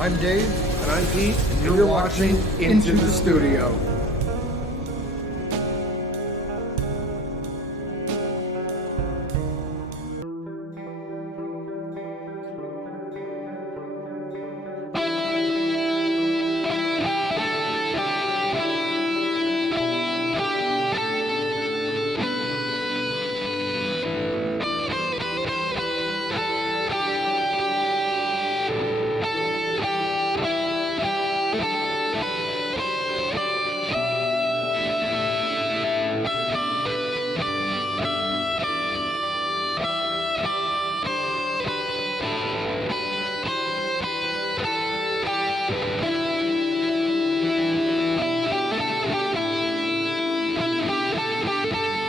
I'm Dave. And I'm Pete. And you're watching Into the Studio.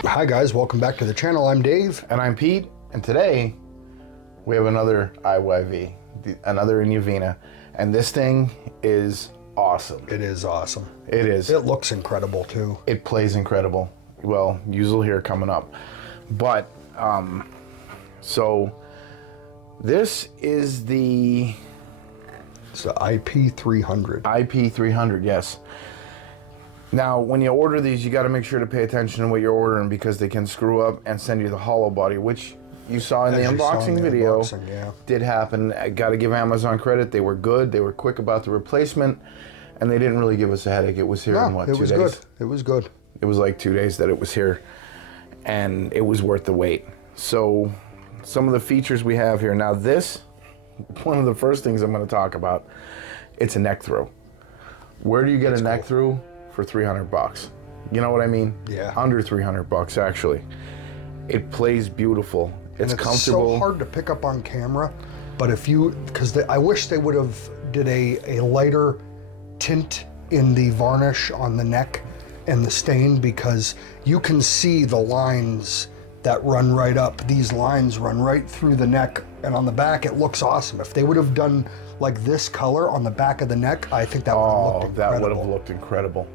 Hi guys, welcome back to the channel. I'm Dave. And I'm Pete. And today we have another IYV, another Inuvina. And this thing is awesome. It is awesome. It is. It looks incredible too. It plays incredible. Well, you'll hear coming up. But, so this is the... It's the IP300. IP300, yes. Now, when you order these, you got to make sure to pay attention to what you're ordering because they can screw up and send you the hollow body, which you saw in the unboxing video. Did happen. I got to give Amazon credit. They were good. They were quick about the replacement, and they didn't really give us a headache. It was here in what, 2 days? It was good. It was good. It was like 2 days that it was here, and it was worth the wait. So, some of the features we have here. Now, this, one of the first things I'm going to talk about, it's a neck through. Where do you get a neck through? For 300 bucks. You know what I mean? Yeah. Under 300 bucks, actually. It plays beautiful. It's comfortable. It's so hard to pick up on camera, but if you, because I wish they would have did a lighter tint in the varnish on the neck and the stain, because you can see the lines that run right up. These lines run right through the neck, and on the back it looks awesome. If they would have done like this color on the back of the neck, I think that would have looked incredible. That would have looked incredible.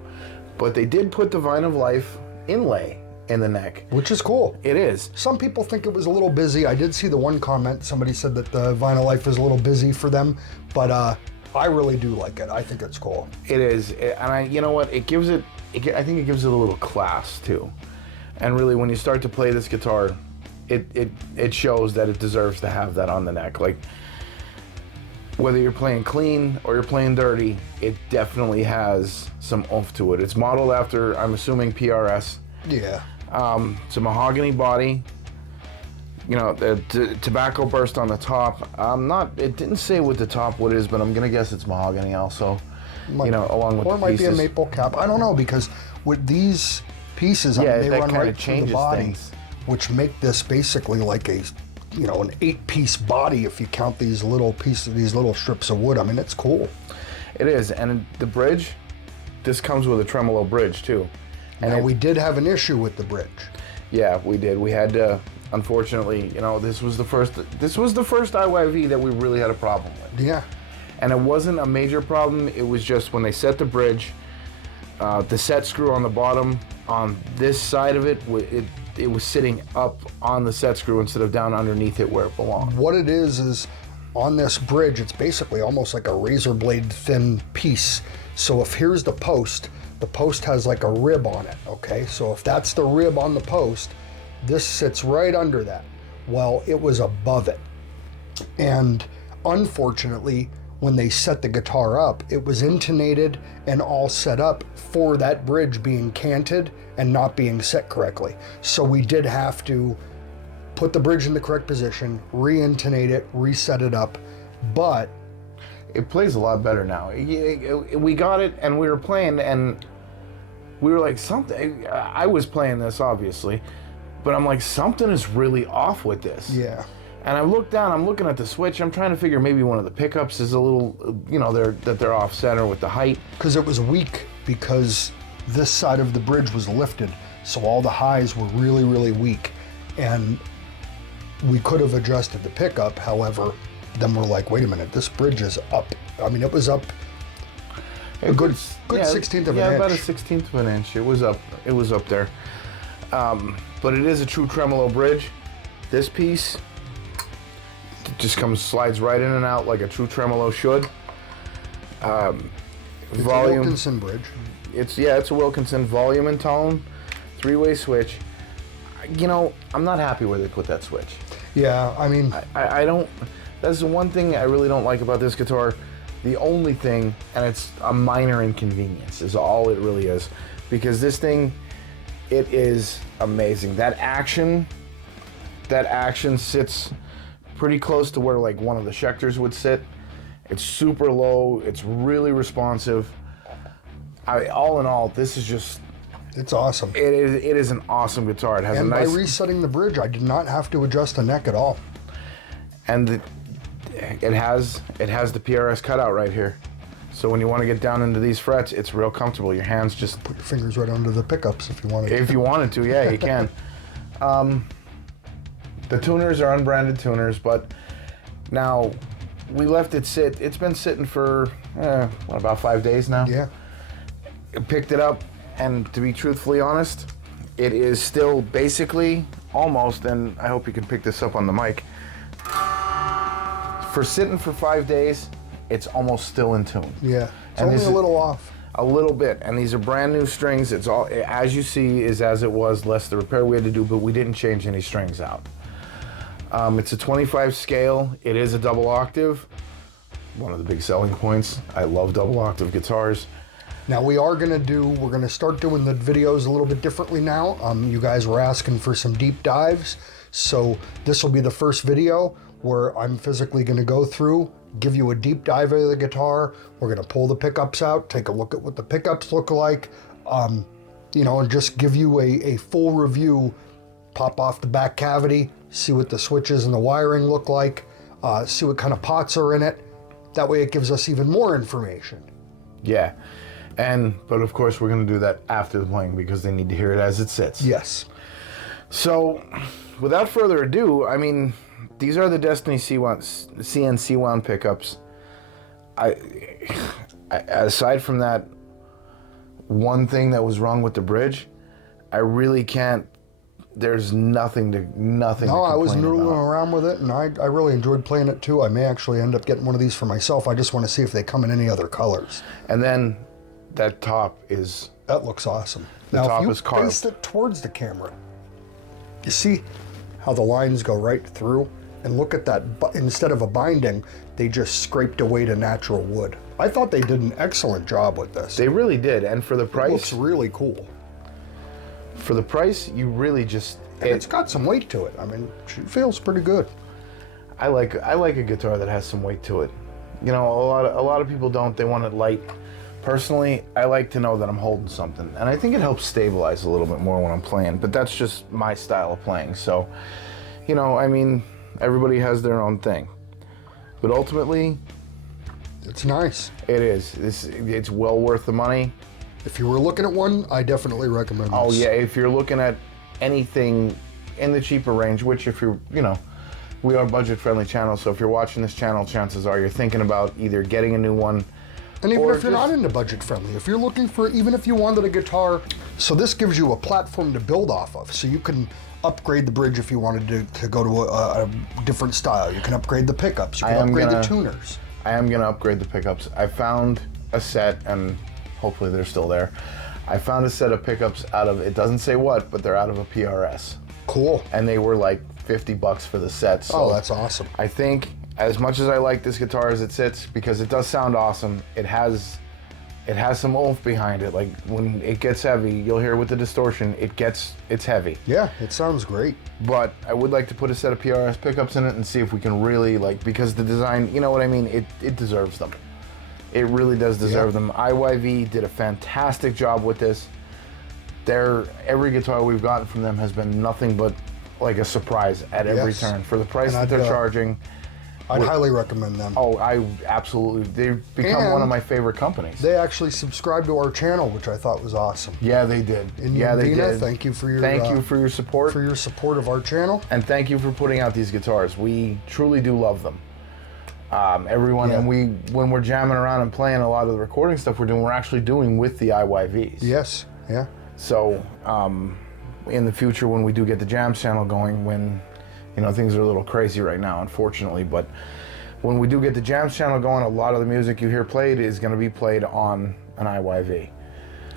But they did put the Vine of Life inlay in the neck. Which is cool. It is. Some people think it was a little busy. I did see the one comment, somebody said that the Vine of Life is a little busy for them, but I really do like it. I think it's cool. It is, and you know what? It gives it, I think it gives it a little class too. And really, when you start to play this guitar, it shows that it deserves to have that on the neck. Like, whether you're playing clean or you're playing dirty, it definitely has some oomph to it. It's modeled after, I'm assuming, PRS. Yeah. It's a mahogany body. You know, the tobacco burst on the top. It didn't say what the top wood is, but I'm gonna guess it's mahogany also. You know, along with the pieces. Or it might be a maple cap. I don't know, because with these pieces, they run right through the body, which make this basically like a, you know, an 8-piece body if you count these little pieces, these little strips of wood. I mean, it's cool. It is, and the bridge, this comes with a tremolo bridge too. And now, we did have an issue with the bridge. Yeah, we did. We had to, unfortunately, you know, this was the first IYV that we really had a problem with. Yeah. And it wasn't a major problem. It was just when they set the bridge, the set screw on the bottom on this side of it was sitting up on the set screw instead of down underneath it where it belonged. What it is on this bridge, it's basically almost like a razor blade thin piece. So if here's the post has like a rib on it, okay? So if that's the rib on the post, this sits right under that. Well, it was above it. And unfortunately, when they set the guitar up, it was intonated and all set up for that bridge being canted and not being set correctly. So we did have to put the bridge in the correct position, re-intonate it, reset it up, but it plays a lot better now. We got it and we were playing and we were like, something, I was playing this obviously, but I'm like, something is really off with this. Yeah. And I look down, I'm looking at the switch, I'm trying to figure maybe one of the pickups is a little, you know, they're off center with the height. Because it was weak, because this side of the bridge was lifted, so all the highs were really, really weak. And we could have adjusted the pickup, however, then we're like, wait a minute, this bridge is up. I mean, it was up a good 16th of an inch. Yeah, about a 16th of an inch. It was up there. But it is a true tremolo bridge. This piece just slides right in and out like a true tremolo should. It's volume. a Wilkinson bridge. It's a Wilkinson volume and tone, 3-way switch. You know, I'm not happy with that switch. Yeah, I mean, I don't. That's the one thing I really don't like about this guitar. The only thing, and it's a minor inconvenience, is all it really is, because this thing, it is amazing. That action sits pretty close to where like one of the Schecters would sit. It's super low. It's really responsive. All in all, this is just. it's awesome. It is an awesome guitar. It has And a nice. by resetting the bridge, I did not have to adjust the neck at all. And it has the PRS cutout right here, so when you want to get down into these frets, it's real comfortable. Your hands just Put your fingers right under the pickups if you wanted to. if you wanted to, yeah, you can. The tuners are unbranded tuners, but now we left it sit. It's been sitting for about 5 days now. Yeah. Picked it up, and to be truthfully honest, it is still basically almost, and I hope you can pick this up on the mic. For sitting for 5 days, it's almost still in tune. Yeah. It's And only this a is- little off. A little bit, and these are brand new strings. It's all, as you see, is as it was, less the repair we had to do, but we didn't change any strings out. It's a 25 scale. It is a double octave. One of the big selling points. I love double octave guitars. Now we're gonna start doing the videos a little bit differently now. You guys were asking for some deep dives, so this will be the first video where I'm physically gonna go through, give you a deep dive of the guitar. We're gonna pull the pickups out, take a look at what the pickups look like, and just give you a full review, pop off the back cavity, see what the switches and the wiring look like, see what kind of pots are in it. That way it gives us even more information. Yeah, but of course we're gonna do that after the playing because they need to hear it as it sits. Yes. So, without further ado, I mean, these are the Destiny CNC wound pickups. I aside from that one thing that was wrong with the bridge, I really can't. There's nothing to No, I was complain noodling about. around with it, and I really enjoyed playing it too. I may actually end up getting one of these for myself. I just want to see if they come in any other colors. And then that top is That looks awesome. The Now, top if you is carved. face it towards the camera, you see how the lines go right through? And look at that, instead of a binding, they just scraped away to natural wood. I thought they did an excellent job with this. they really did, and for the It price, looks really cool. you really just. And it's got some weight to it. I mean, it feels pretty good. I like a guitar that has some weight to it. You know, a lot of people don't. They want it light. Personally, I like to know that I'm holding something, and I think it helps stabilize a little bit more when I'm playing. But that's just my style of playing. So, I mean, everybody has their own thing. But ultimately, It's nice. it is. It's well worth the money. If you were looking at one, I definitely recommend this. Oh yeah, if you're looking at anything in the cheaper range, which if you're, we are a budget-friendly channel, so if you're watching this channel, chances are you're thinking about either getting a new one. And even or if you're not into budget friendly, if you're looking for, even if you wanted a guitar, so this gives you a platform to build off of. So you can upgrade the bridge if you wanted to go to a different style. You can upgrade the pickups. You can upgrade the tuners. I am gonna upgrade the pickups. I found a set, and hopefully they're still there. I found a set of pickups out of, it doesn't say what, but they're out of a PRS. Cool. And they were like $50 for the set. So Oh, that's awesome. I think, as much as I like this guitar as it sits, because it does sound awesome, it has some oomph behind it. Like when it gets heavy, you'll hear with the distortion, it's heavy. Yeah, it sounds great. But I would like to put a set of PRS pickups in it and see if we can really, because the design, you know what I mean? It deserves them. It really does deserve them. IYV did a fantastic job with this. Every guitar we've gotten from them has been nothing but like a surprise at every Yes. turn. For the price And that they're I'd, charging, I'd highly recommend them. oh, I absolutely, they've become one of And my favorite companies. They actually subscribed to our channel, which I thought was awesome. Yeah, they did. And Yeah, they Dina, did. thank you for your Thank you for your support. for your support of our channel. And thank you for putting out these guitars. We truly do love them. Everyone, Yeah. and when we're jamming around and playing, a lot of the recording stuff we're actually doing with the IYVs. Yes, yeah. So, in the future, when we do get the Jams channel going, when, things are a little crazy right now, unfortunately, but when we do get the jams channel going, a lot of the music you hear played is going to be played on an IYV.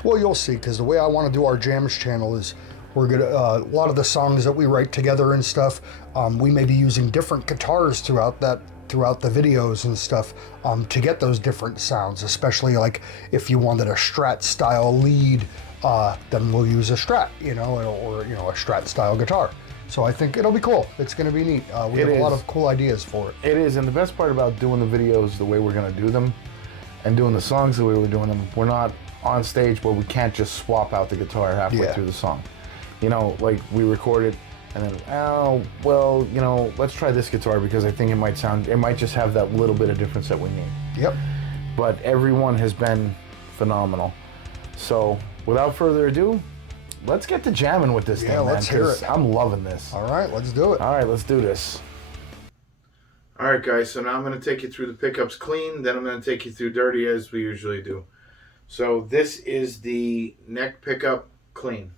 Well, you'll see, because the way I want to do our jams channel is we're gonna a lot of the songs that we write together and stuff. We may be using different guitars throughout the videos and stuff to get those different sounds. Especially like if you wanted a Strat style lead, then we'll use a Strat, or a Strat style guitar. So I think it'll be cool. It's going to be neat. We have a lot of cool ideas for it. It is, and the best part about doing the videos the way we're going to do them, and doing the songs the way we're doing them, we're not on stage where we can't just swap out the guitar halfway through the song. Like we record it, and then, let's try this guitar because I think it might just have that little bit of difference that we need. Yep. But everyone has been phenomenal. So without further ado, let's get to jamming with this thing, man. Let's hear it. I'm loving this. All right, let's do it. All right, let's do this. All right, guys, so now I'm going to take you through the pickups clean, then I'm going to take you through dirty as we usually do. So this is the neck pickup clean.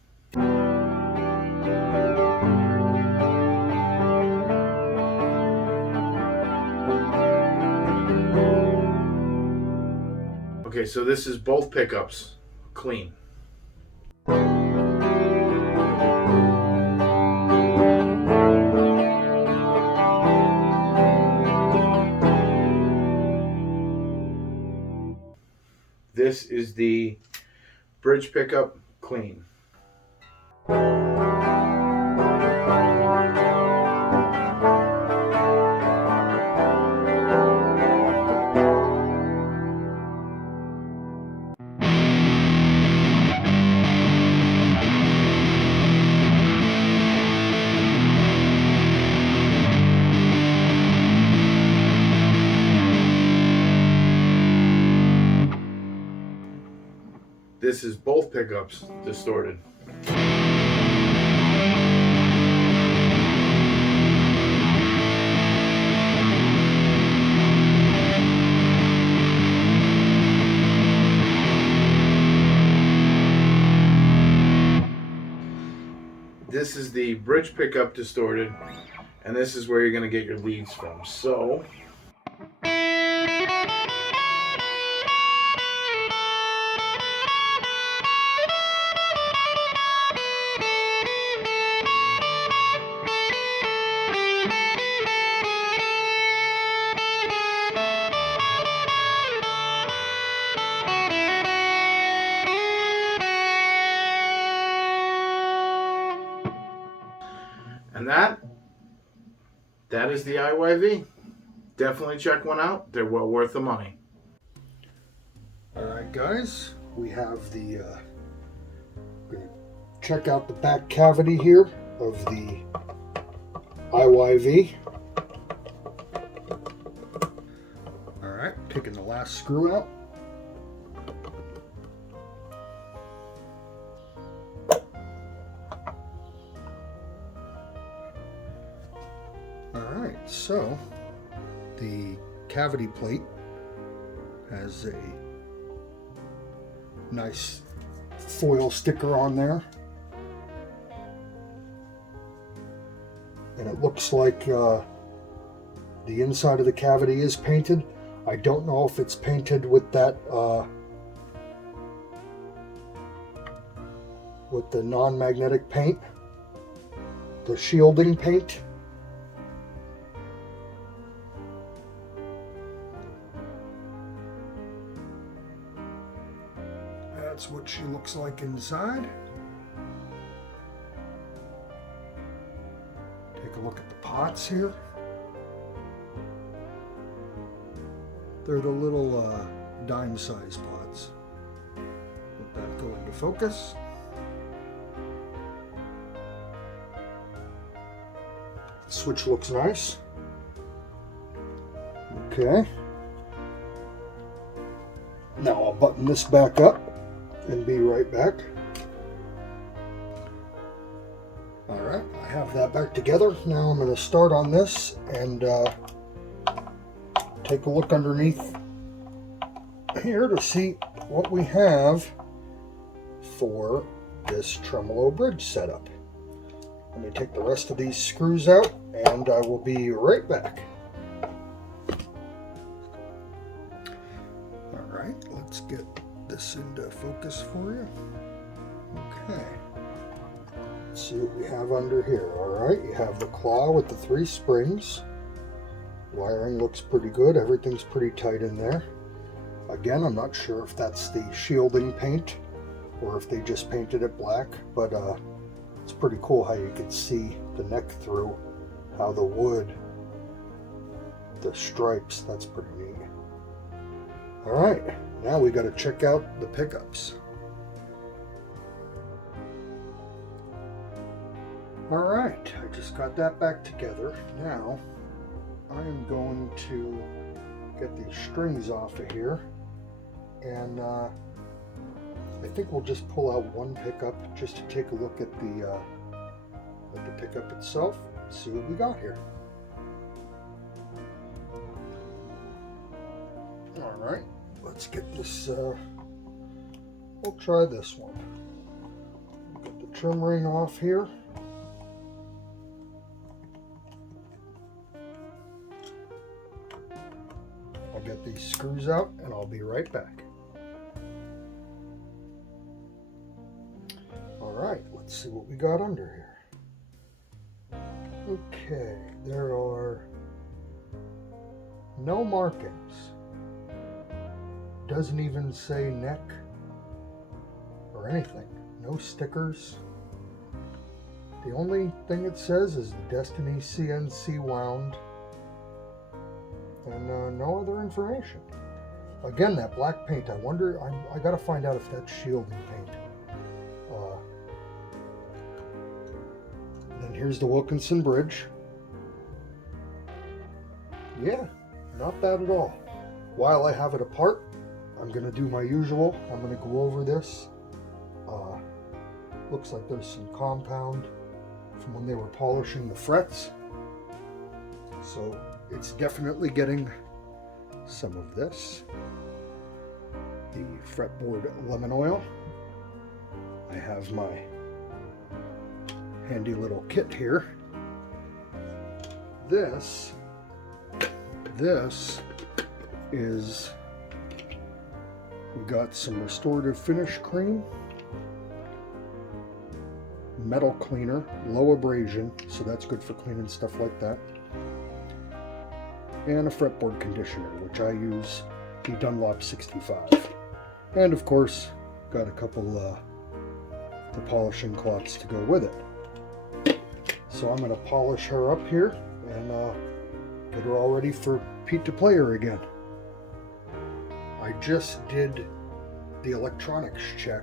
Okay, so this is both pickups clean. This is the bridge pickup clean. This is both pickups distorted. This is the bridge pickup distorted, and this is where you're going to get your leads from. So and that is the IYV. Definitely check one out. They're well worth the money. All right, guys, we have the gonna check out the back cavity here of the IYV. All right, taking the last screw out. Alright, so the cavity plate has a nice foil sticker on there, and it looks like the inside of the cavity is painted. I don't know if it's painted with that with the non-magnetic paint, the shielding paint. That's what she looks like inside. Take a look at the pots here. They're the little dime-sized pots. Let that go into focus. The switch looks nice. Okay. Now I'll button this back up and be right back. Alright, I have that back together. Now I'm going to start on this and take a look underneath here to see what we have for this tremolo bridge setup. Let me take the rest of these screws out and I will be right back. right, let's get this into focus for you. Okay. Let's see what we have under here. All right, you have the claw with the 3 springs. Wiring looks pretty good. Everything's pretty tight in there. Again, I'm not sure if that's the shielding paint or if they just painted it black, but it's pretty cool how you can see the neck through, how the wood, the stripes, that's pretty neat. All right, now we got to check out the pickups. All right, I just got that back together. Now I am going to get these strings off of here, and I think we'll just pull out one pickup just to take a look at the pickup itself, see what we got here. All right, let's get this, we'll try this one. Get the trim ring off here. I'll get these screws out and I'll be right back. All right, let's see what we got under here. Okay, there are no markings. Doesn't even say neck or anything. No stickers. The only thing it says is Destiny CNC wound, and no other information. Again, that black paint, I wonder, I gotta find out if that's shielding paint. Then here's the Wilkinson bridge. Yeah, not bad at all. While I have it apart, I'm going to do my usual. I'm going to go over this. Looks like there's some compound from when they were polishing the frets. So it's definitely getting some of this. The fretboard lemon oil. I have my handy little kit here. This is, we got some restorative finish cream, metal cleaner, low abrasion, so that's good for cleaning stuff like that, and a fretboard conditioner, which I use the Dunlop 65, and of course got a couple the polishing cloths to go with it. So I'm going to polish her up here and get her all ready for Pete to play her again. I just did the electronics check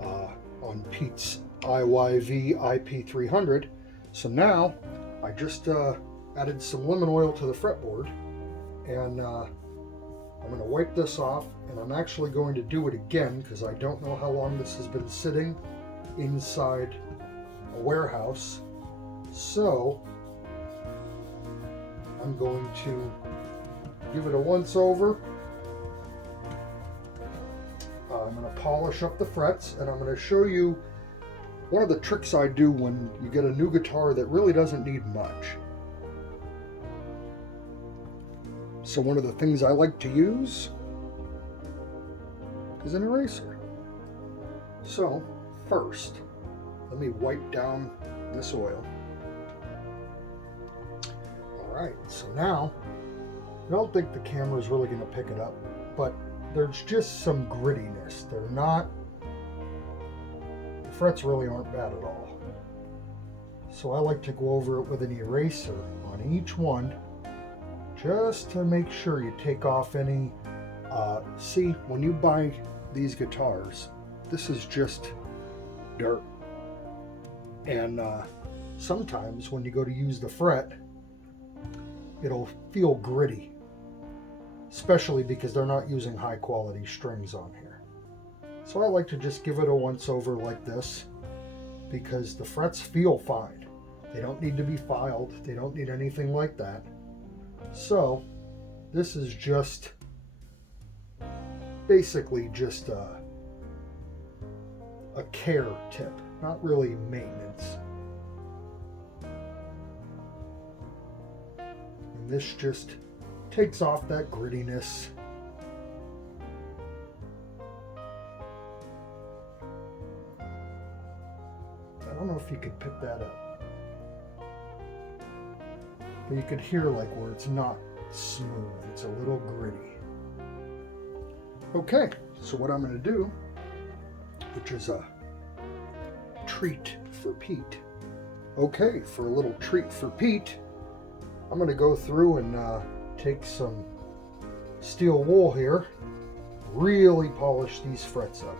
on Pete's IYV IP 300. So now I just added some lemon oil to the fretboard, and I'm going to wipe this off, and I'm actually going to do it again because I don't know how long this has been sitting inside a warehouse. So I'm going to give it a once over. I'm going to polish up the frets, and I'm going to show you one of the tricks I do when you get a new guitar that really doesn't need much. So one of the things I like to use is an eraser. So first, let me wipe down this oil. Alright, so now, I don't think the camera is really going to pick it up, but there's just some grittiness. They're not, the frets really aren't bad at all. So I like to go over it with an eraser on each one, just to make sure you take off any, see, when you buy these guitars, this is just dirt. And sometimes when you go to use the fret, it'll feel gritty, especially because they're not using high quality strings on here. So I like to just give it a once over like this, because the frets feel fine. They don't need to be filed. They don't need anything like that. So this is just basically just a care tip, not really maintenance. And this just takes off that grittiness don't know if you could pick that up, but you could hear like where it's not smooth, it's a little gritty. Okay, so what I'm going to do, which is a treat for Pete. Okay, for a little treat for Pete, I'm going to go through and take some steel wool here, really polish these frets up.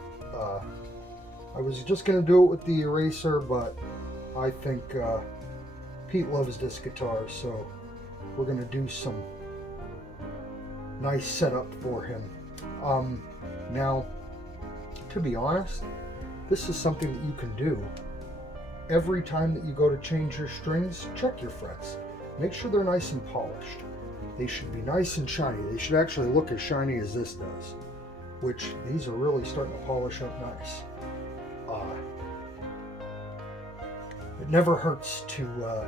I was just going to do it with the eraser, but I think Pete loves this guitar, so we're going to do some nice setup for him. Now, to be honest, this is something that you can do. Every time that you go to change your strings, check your frets. Make sure they're nice and polished. They should be nice and shiny. They should actually look as shiny as this does, which these are really starting to polish up nice. It never hurts to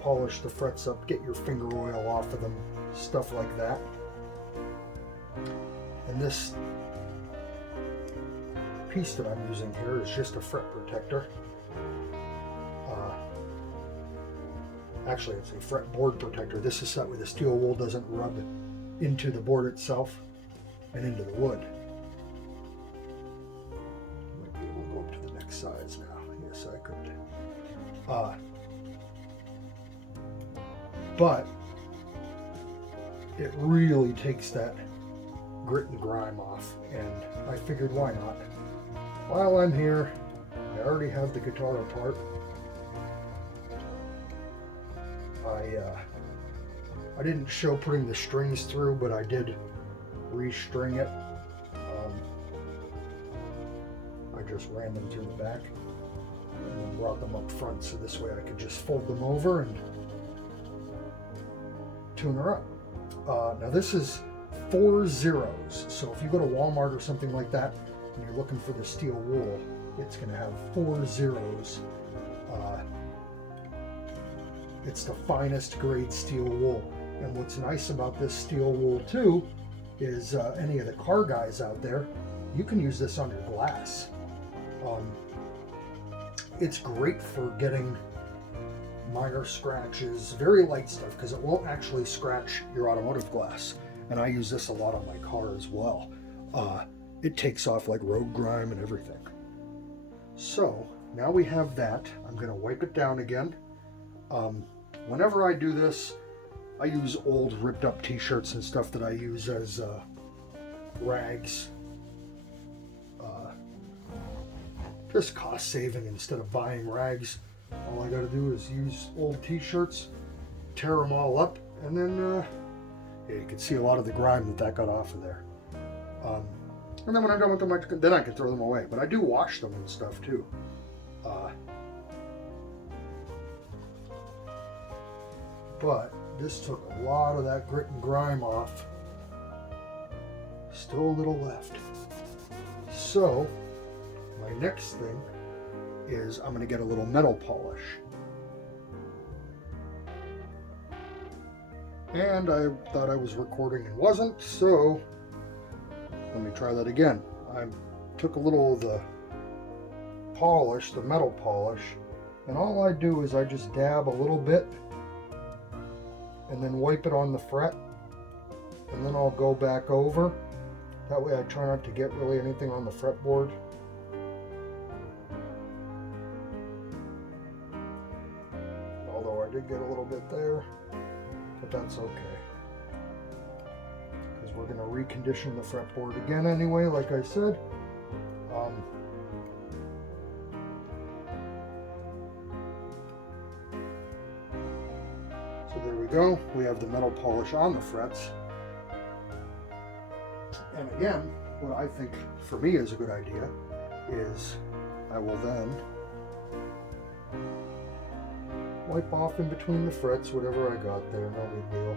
polish the frets up, get your finger oil off of them, stuff like that. And this piece that I'm using here is just a fret protector. Actually, it's a fretboard protector. This is that way the steel wool doesn't rub into the board itself and into the wood. Might be able to go up to the next size now. Yes, I could. But it really takes that grit and grime off, and I figured why not? While I'm here, I already have the guitar apart. I didn't show putting the strings through, but I did restring it. I just ran them through the back and then brought them up front, so this way I could just fold them over and tune her up. Now this is 4 zeros, so if you go to Walmart or something like that and you're looking for the steel wool, it's going to have 4 zeros. It's the finest grade steel wool. And what's nice about this steel wool too is any of the car guys out there, you can use this on your glass. It's great for getting minor scratches, very light stuff, because it won't actually scratch your automotive glass. And I use this a lot on my car as well. It takes off like road grime and everything. So now we have that. I'm going to wipe it down again. Whenever I do this, I use old ripped up t-shirts and stuff that I use as rags. Just cost saving instead of buying rags. All I got to do is use old t-shirts, tear them all up, and then yeah, you can see a lot of the grime that got off of there. And then when I'm done with them, then I can throw them away. But I do wash them and stuff too. But this took a lot of that grit and grime off. Still a little left. So my next thing is I'm going to get a little metal polish. And I thought I was recording and wasn't, so let me try that again. I took a little of the polish, the metal polish, and all I do is I just dab a little bit and then wipe it on the fret, and then I'll go back over. That way I try not to get really anything on the fretboard. Although I did get a little bit there, but that's okay. Because we're going to recondition the fretboard again anyway, like I said. So there we go. We have the metal polish on the frets. And again, what I think for me is a good idea is I will then wipe off in between the frets whatever I got there, no big deal.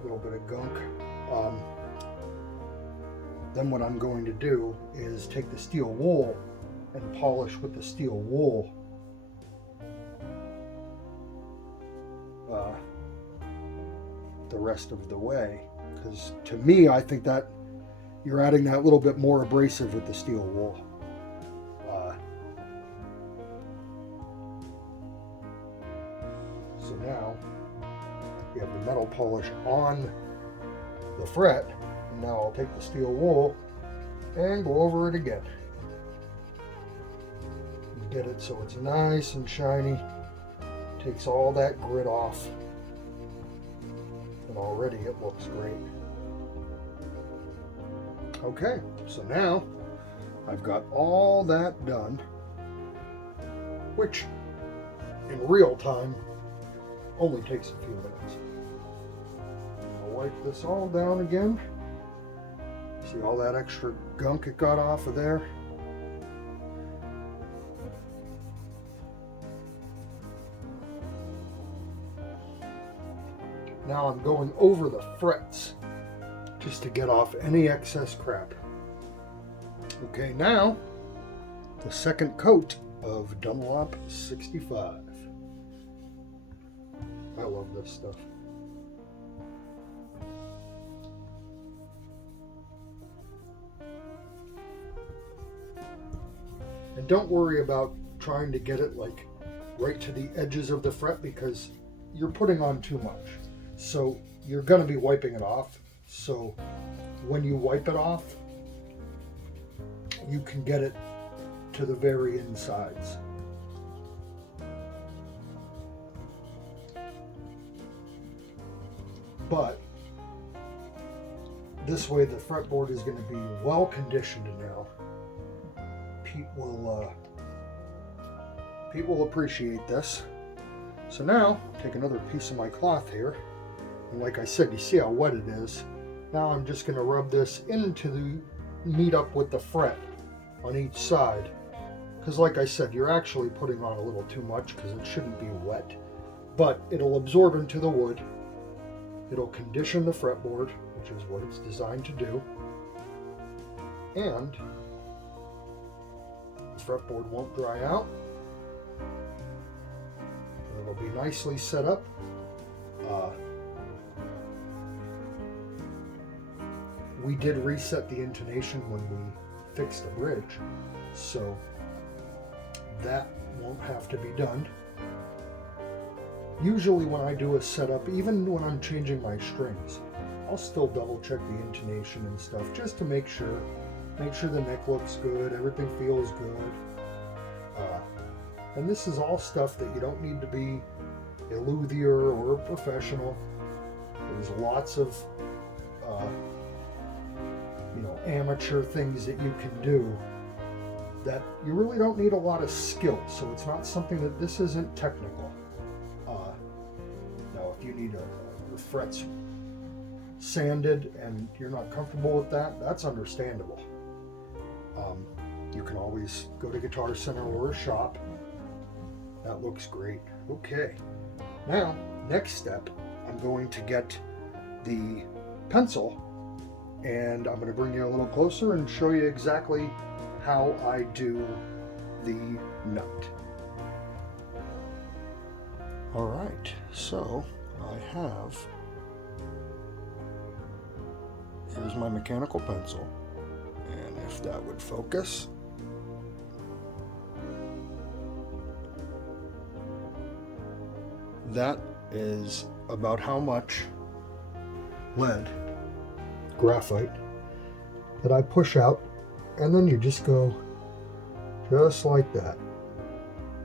A little bit of gunk. Then what I'm going to do is take the steel wool and polish with the steel wool the rest of the way, because to me I think that you're adding that little bit more abrasive with the steel wool. metal polish on the fret. And now I'll take the steel wool and go over it again. Get it so it's nice and shiny. Takes all that grit off. And already it looks great. Okay, so now I've got all that done, which in real time only takes a few minutes. I'll wipe this all down again. See all that extra gunk it got off of there? Now I'm going over the frets just to get off any excess crap. Okay, now the second coat of Dunlop 65. I love this stuff. And don't worry about trying to get it like right to the edges of the fret, because you're putting on too much. So you're going to be wiping it off. So when you wipe it off, you can get it to the very insides. But this way the fretboard is going to be well conditioned now. Pete will appreciate this. So now take another piece of my cloth here, and like I said, you see how wet it is. Now I'm just going to rub this into the meet up with the fret on each side, because like I said, you're actually putting on a little too much because it shouldn't be wet, but it'll absorb into the wood. It'll condition the fretboard, which is what it's designed to do, and the fretboard won't dry out. It'll be nicely set up. We did reset the intonation when we fixed the bridge, so that won't have to be done. Usually when I do a setup, even when I'm changing my strings, I'll still double check the intonation and stuff just to make sure the neck looks good, everything feels good. And this is all stuff that you don't need to be a luthier or a professional. There's lots of amateur things that you can do that you really don't need a lot of skill. So it's not something that this isn't technical. Now, if you need your frets sanded and you're not comfortable with that, that's understandable. You can always go to Guitar Center or a shop. That looks great. Okay, now next step, I'm going to get the pencil, and I'm going to bring you a little closer and show you exactly how I do the nut. All right, so here's my mechanical pencil, and if that would focus. That is about how much lead, graphite, that I push out, and then you just go just like that.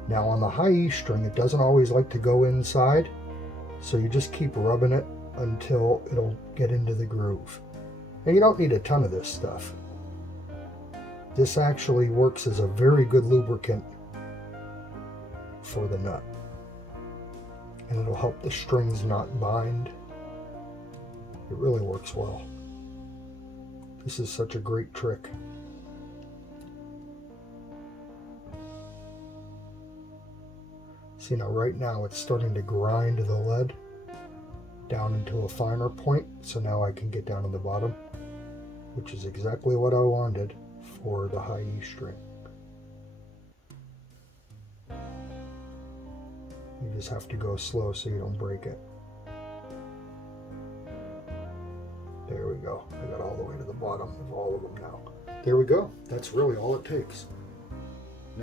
Now on the high E string, it doesn't always like to go inside, so you just keep rubbing it until it'll get into the groove. And you don't need a ton of this stuff. This actually works as a very good lubricant for the nut, and it'll help the strings not bind. It really works well. This is such a great trick. See, now right now it's starting to grind the lead down into a finer point, so now I can get down to the bottom, which is exactly what I wanted for the high E string. You just have to go slow so you don't break it. There we go. I got all the way to the bottom of all of them now. There we go. That's really all it takes.